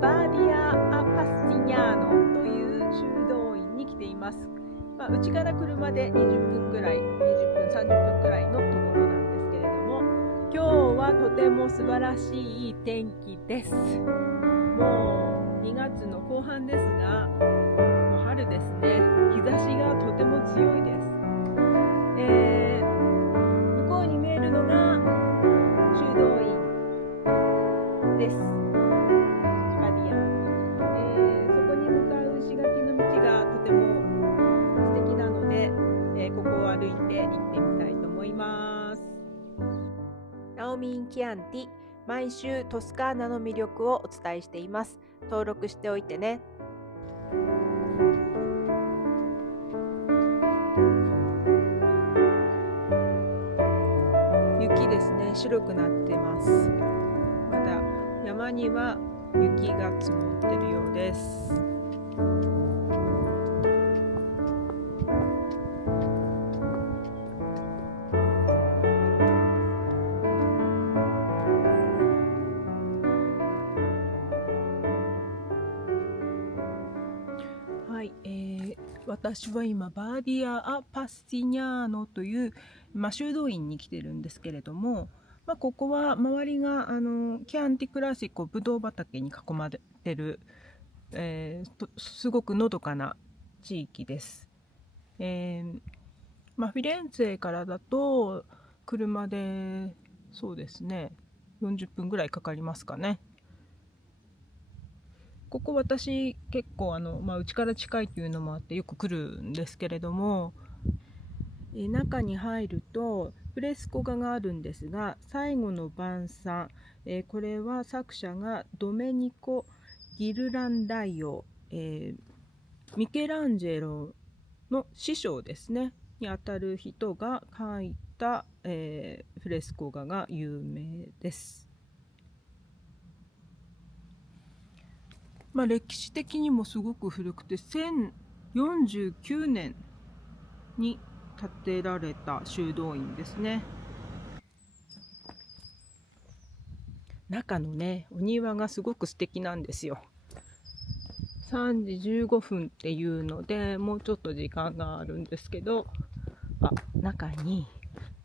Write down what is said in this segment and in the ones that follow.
バーディア・ア・パッシニャーノという修道院に来ています。うちから車で20分ぐらい、20分、30分ぐらいのところなんですけれども、今日はとても素晴らしい天気です。もう2月の後半ですが、もう春ですね。日差しがとても強いです。向こうに見えるのが修道院です。バディア。そこに向かう石垣の道がとても素敵なので、ここを歩いて行ってみたいと思います。ナオミン・キアンティ、毎週トスカーナの魅力をお伝えしています。登録しておいてね。雪ですね、白くなってます。まだ山には雪が積もってるようです。はい、私は今バーディア・ア・パッシニャーノという、修道院に来てるんですけれども、ここは周りがキャンティクラシコブドウ畑に囲まれてる、すごくのどかな地域です。フィレンツェからだと車でそうですね40分ぐらいかかりますかね。ここ私結構うちから近いというのもあってよく来るんですけれども、中に入るとフレスコ画があるんですが、最後の晩餐、これは作者がドメニコ・ギルランダイオ、ミケランジェロの師匠ですねにあたる人が描いた、フレスコ画が有名です。歴史的にもすごく古くて1049年に建てられた修道院ですね。中のねお庭がすごく素敵なんですよ。3時15分っていうのでもうちょっと時間があるんですけど、中に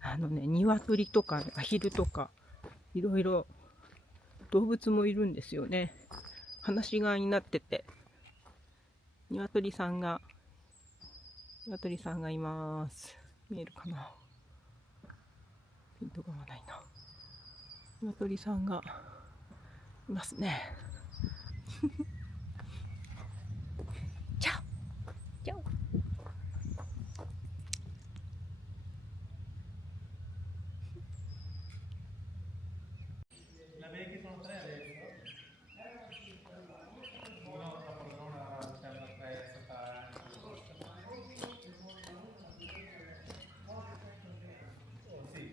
鶏とかアヒルとかいろいろ動物もいるんですよね。放し飼いになってて、鶏さんがいます。見えるかな。ピントが合わないな。鶏さんがいますね。チャオチャオ。La vedi sono tre adesso? Uno la poltrona c'è una attrezzo, sì.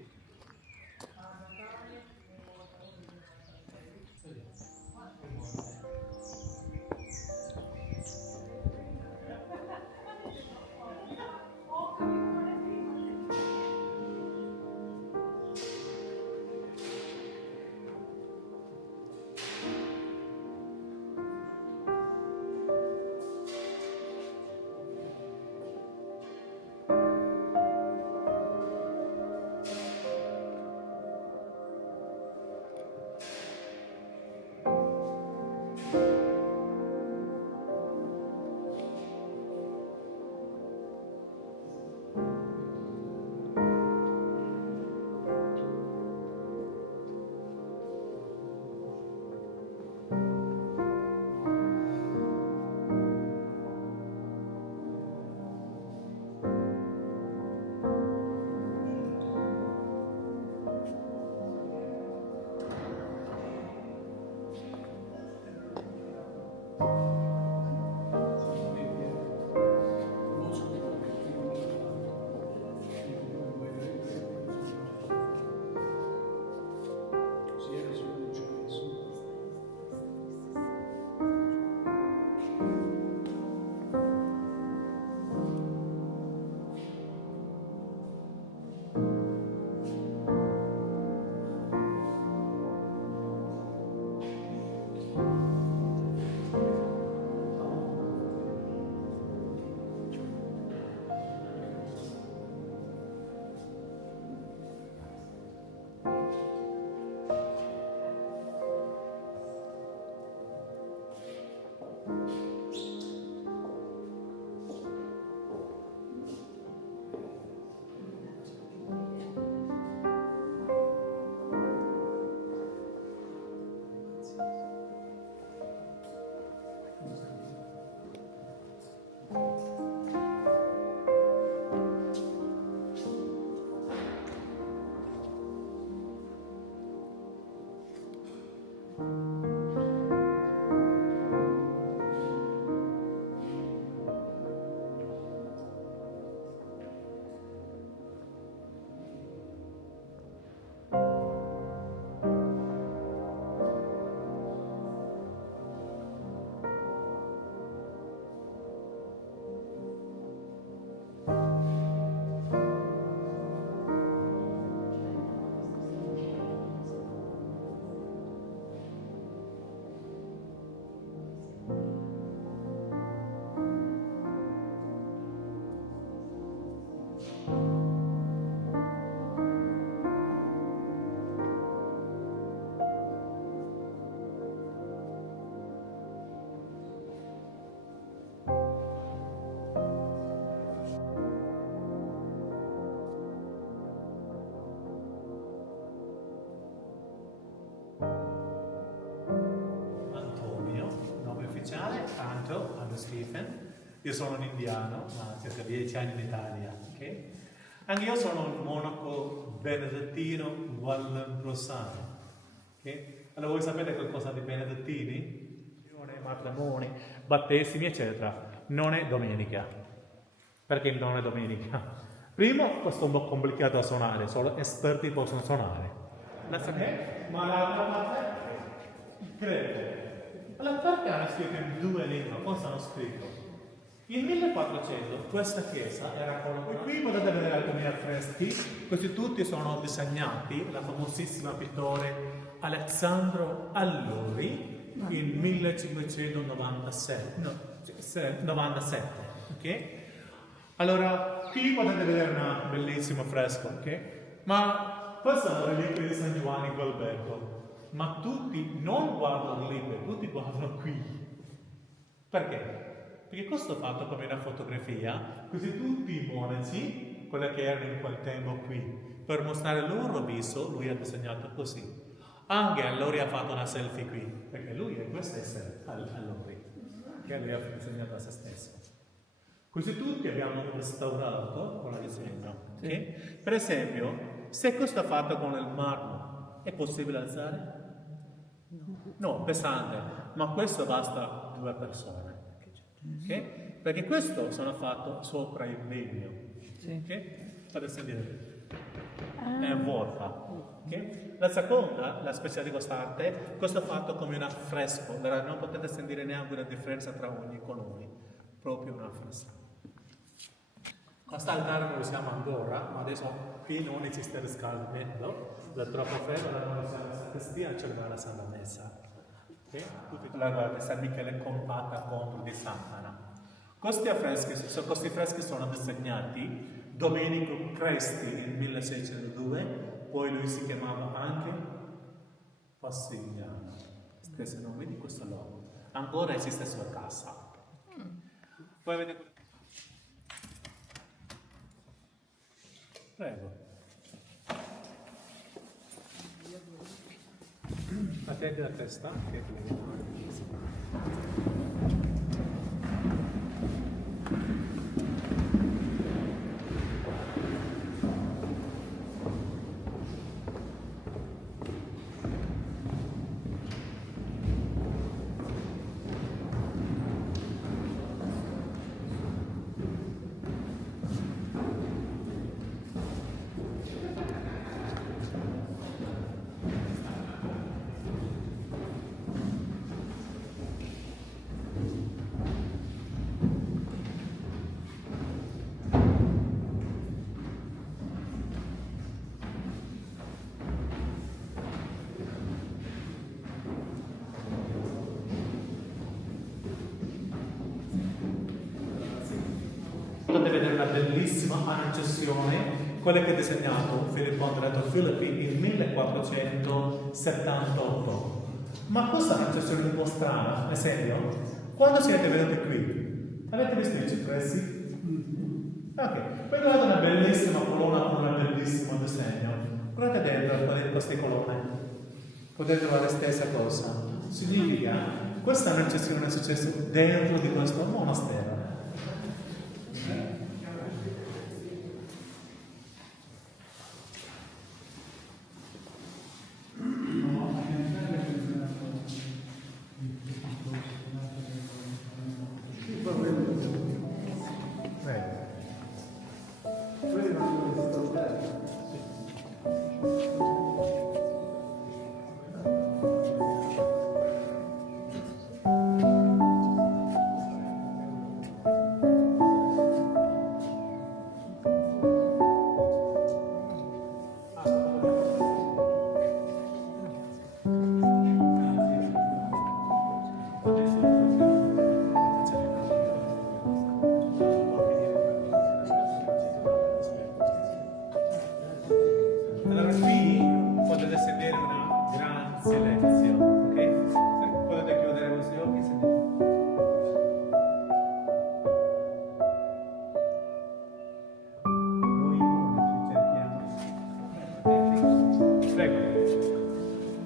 chiamo Stephen, io sono un indiano, ma circa 10 anni in Italia, ok? Anche io sono un monaco benedettino vallambrosano, ok? Allora voi sapete qualcosa di benedettini? Matrimoni, battesimi, eccetera. Non è domenica. Perché non è domenica? Primo, questo è un po' complicato da suonare, solo esperti possono suonare. Ma l'altra parte? Credo. Allora perché hanno scritto in due lingue? Cosa hanno scritto? In 1400 questa chiesa era collocata. Qui potete vedere alcuni affreschi, questi tutti sono disegnati dal famosissimo pittore Alessandro Allori in 1597. 97, ok? Allora, qui potete vedere un bellissimo affresco, ok? Ma questo è la reliquia di San Giovanni Gualberto. Ma tutti non guardano lì, tutti guardano qui. Perché? Perché questo è fatto come una fotografia, così tutti i monaci, quelli che erano in quel tempo qui, per mostrare il loro viso, lui ha disegnato così. Anche Allori ha fatto una selfie qui, perché lui è questo è Allori, che lui ha disegnato a se stesso. Così tutti abbiamo restaurato con la disegno. Okay? Per esempio, se questo è fatto con il marmo, è possibile alzare? No, pesante, ma questo basta 2 persone. Okay? Perché questo sono fatto sopra il legno. Okay? Fate sentire. È vuota. Okay? La seconda, la specialità di quest'arte, questo è fatto come un affresco, non potete sentire neanche una differenza tra ogni colore, proprio un affresco. Quest'altare non lo usiamo ancora, ma adesso qui non esiste riscaldamento, è troppo freddo, allora non usiamo la sacrestia a celebrare la Santa Messa. Okay? La San Michele compatta contro di Sant'Anna. Questi freschi sono disegnati Domenico Cresti nel 1602, poi lui si chiamava anche Passigliano, stesso nome di questo logo. Ancora esiste sulla casa. Poi vedete. Prego. Attenti la testa. Potete vedere una bellissima annunciazione, quella che ha disegnato Filippo Andretto Filippi nel 1478. Ma questa annunciazione è un po' strana, ad esempio, quando siete venuti qui, avete visto i cipressi? Ok, poi guardate una bellissima colonna con un bellissimo disegno. Guardate dentro queste colonne, potete trovare la stessa cosa. Significa, questa annunciazione è successa dentro di questo monastero.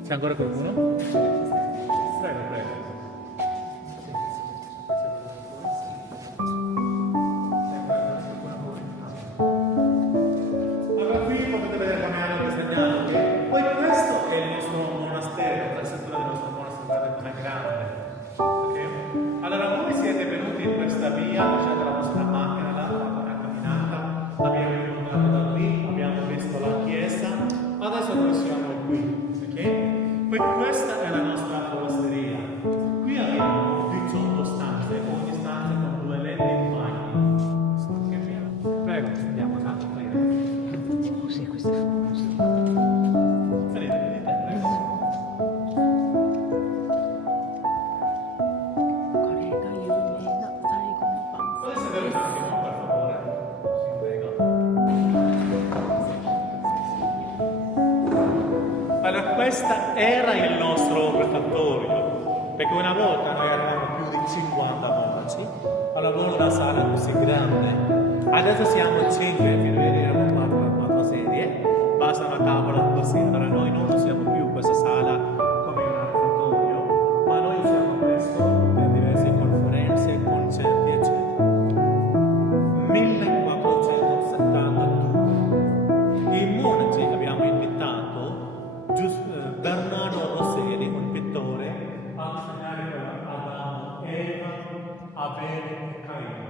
C'è ancora qualcuno? Prego, prego. questa via, lasciate la vostra macchina là, fate una camminata, abbiamo incontrato da qui, abbiamo visto la chiesa, adesso noi siamo qui, ok? Questa è la nostra foresteria. Qui abbiamo 18 stanze, ogni stanza con 2 letti e bagni. Prego, andiamo, tanto, prego. Così, questo è famoso. Venite, prego. これが有名な最後の晩 Potete vedere un attimo, per favore? Sì, prego. Allora, questa era il nostro refettorio, perché una volta noi eravamo più di 50 monaci, allora una sala così grande. Adesso siamo 5, vedi, abbiamo 4 sedie, basta una tavola così. Allora noi non usiamo più questa sala come un refettorio, ma noi usiamo questo per diverse conferenze, concerti, eccetera. 1472. I monaci abbiamo invitato Bernardo Rossini, un pittore, a disegnare Adamo, Eva, Abele e Caino.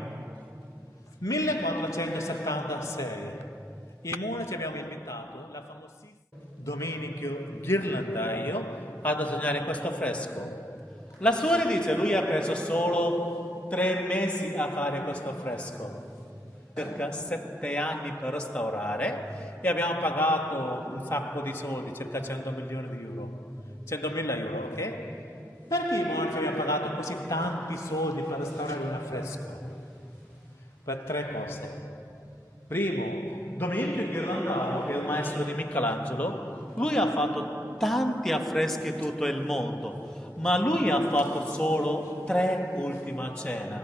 1476. I monaci abbiamo invitato la famosissima Domenico Ghirlandaio a disegnare questo fresco. La storia dice lui ha preso solo 3 mesi a fare questo fresco, circa 7 anni per restaurare, e abbiamo pagato un sacco di soldi, circa 100 milioni di euro, 100.000 euro, ok? Perché i monaci abbiamo pagato così tanti soldi per restaurare un affresco? Per 3 cose. Primo, Domenico Ghirlandaio, il maestro di Michelangelo, lui ha fatto tanti affreschi in tutto il mondo, ma lui ha fatto solo 3 Ultima Cena.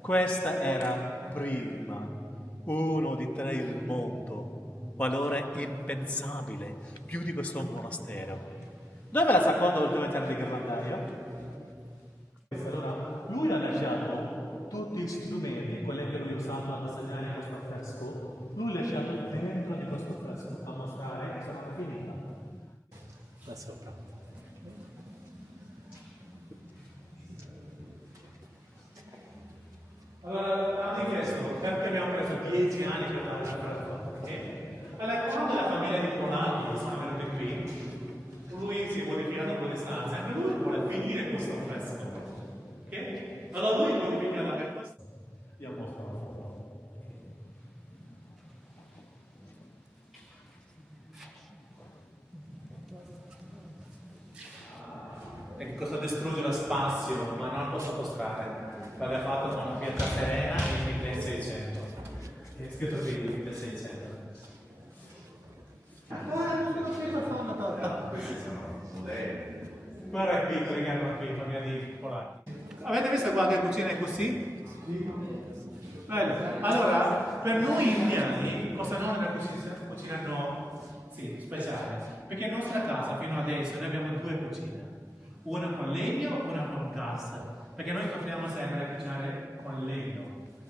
Questa era prima, uno di 3 il mondo, valore impensabile, più di questo monastero. Dov'è la seconda Ultima Cena di Ghirlandaio? Allora, lui ha lasciato tutti i strumenti, quelli che lui usava per disegnare questo affresco, lui ha lasciato dentro di questo affresco a mostrare che è stata finita. Da sopra. Allora, anche questo, perché abbiamo preso 10 anni per fare questa cosa? Allora, quando la famiglia di Polacchi sono venuti qui, lui si è modificato un po' di stanze, anche lui vuole finire questo affresco. Ok? Allora lui modifica anche questo. Andiamo a fare. E questo distrugge lo spazio, ma non posso mostrare. L'aveva fatto con una pietra serena nel 1600. È scritto qui nel 1600. Guarda qui, preghiamo qui, famiglia di polacchi. Avete visto qualche cucina è così? Bello. Allora, per noi indiani, questa non è una cucina no, sì, speciale. Perché in nostra casa, fino adesso, noi abbiamo 2 cucine. Una con legno, una con gas. Perché noi preferiamo sempre a cucinare con legno.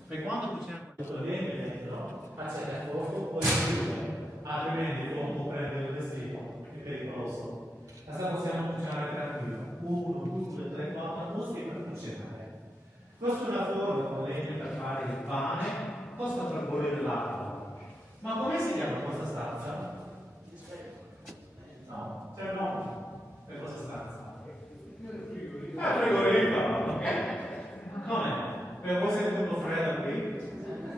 Perché quando cuciniamo con il legno dentro, accende il fuoco, poi chiude. Altrimenti il fuoco prende il destino, è pericoloso. Adesso possiamo cucinare tranquillo. 1, 2, 3, 4 muschi per cucinare. Questo è una forma con legno per fare il pane, questo per bollire l'acqua. Ma come si chiama questa stanza? No, c'è un nome per questa stanza. Frigorifero, ok? Come? Per voi è tutto freddo qui?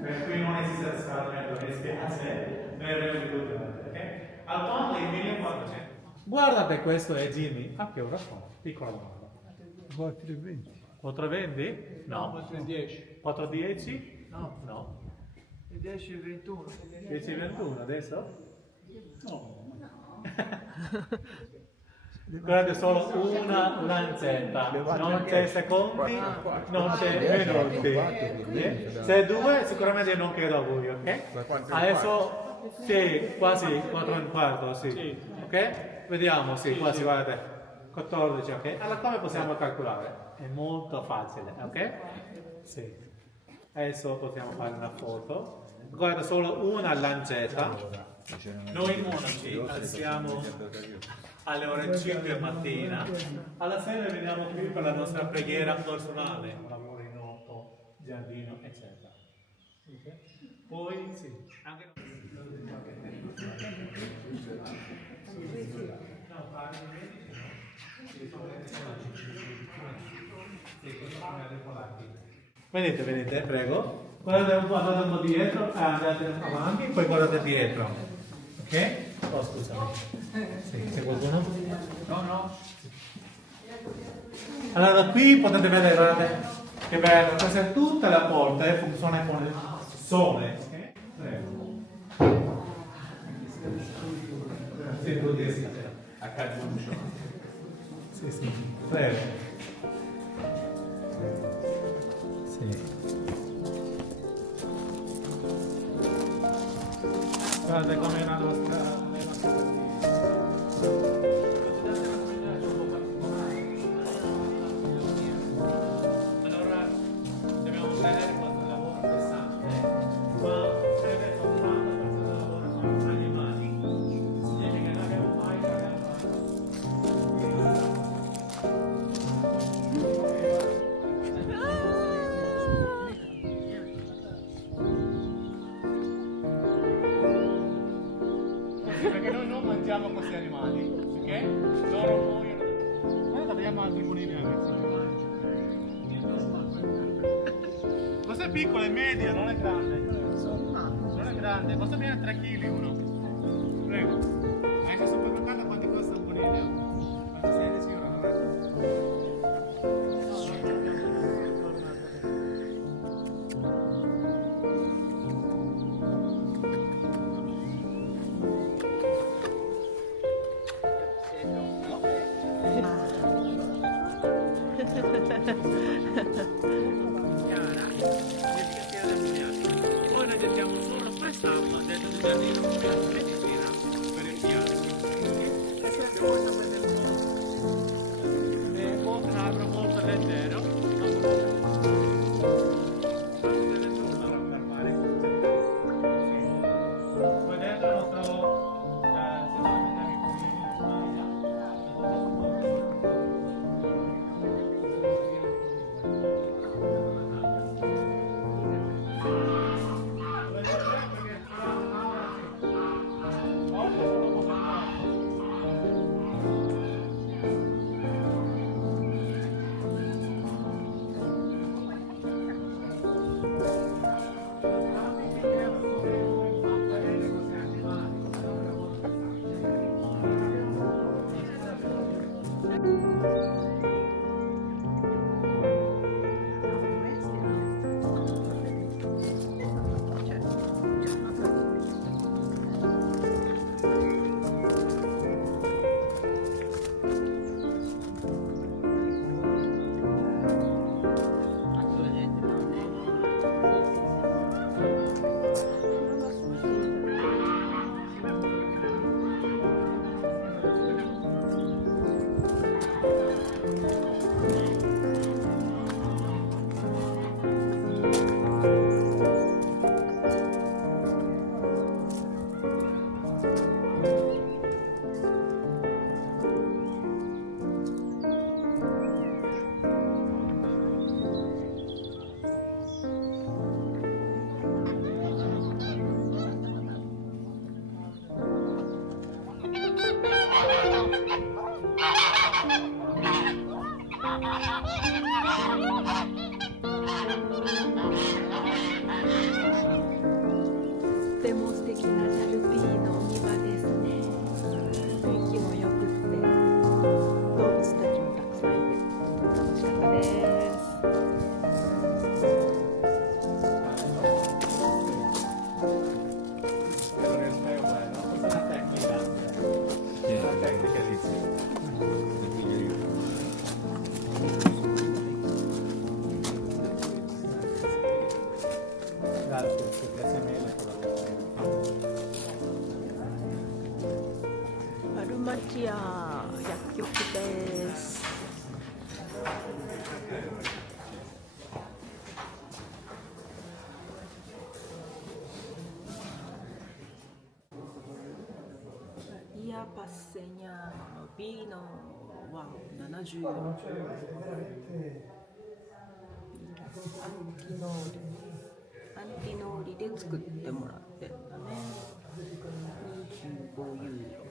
Per cui non esiste riscaldamento, mi spiace, ok? Al quando il 1400. Guardate, questo è Jimmy. Ah, che ora fa? Piccola domanda. 4,20. 4,20? No. 410. 4,10? No. No. 10,21. 10,21 adesso? No. Guardate, solo una lancetta, non c'è secondi, non c'è minuti. Se 2 sicuramente non chiedo a voi, ok? Adesso sì, quasi 4 e un quarto, sì. Ok? Vediamo, sì, quasi, guardate. 14, ok? Allora come possiamo calcolare? È molto facile, ok? Sì. Adesso possiamo fare una foto. Guarda, solo una lancetta. Noi monaci alziamo alle ore 5 mattina, alla sera veniamo qui per la nostra preghiera personale, un lavoro in 8 giardino, eccetera. Ok? Poi sì, anche no, parli medici, no? Sì, sono dei polacchi. Venite, venite, prego. Guardate un po' dietro, andate avanti, poi guardate dietro. Ok? Oh, scusami. Sì, c'è qualcuno? No, no. Allora, da qui potete vedere, guardate, che bello, questa è tutta la porta e funziona con il sole. Ok? Prego. Sì, vuol dire sì. A Carduccio. Sì, sì. Prego. Sì. Guardate come la nostra... Allora, dobbiamo vedere questo lavoro pesante, ma prevede un quando questo lavoro con animali, significa che non abbiamo mai perché noi non mangiamo questi animali, ok? Loro muoiono. Guarda, vediamo altri conigli ragazzi. Questo è piccolo, è medio, non è grande. Non è grande, questo viene 3 kg uno. Prego. Anche sul supermercato quanti costa un coniglio? Ma ci sei di sicuro, non è? Poi noi gettiamo solo quest'acqua dentro il giardino per medicina, per il piano. E se voi sapete un po', è un albero molto leggero, non potete nulla per fare. Poi dentro il nostro sicuramente Grazie mille per la アルマチア薬局です。イアパッセニャーノのビーノは70ユーロ。アンティノーリで作ってもらってるんだね。25ユーロ。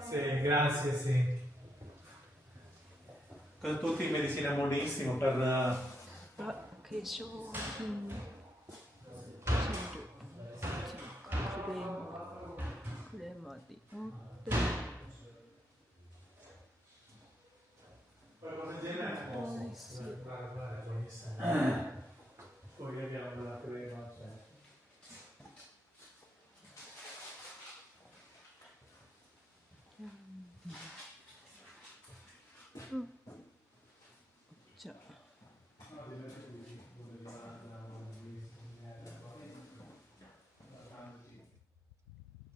Sì, grazie, sì. Tutti in medicina buonissimo per... 化粧品クレマディ持ってPoi abbiamo la crema, cioè. じゃあ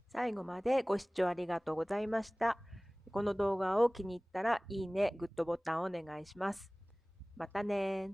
最後までご視聴ありがとうございました。この動画を気に入ったらいいね、グッドボタンをお願いします。またね。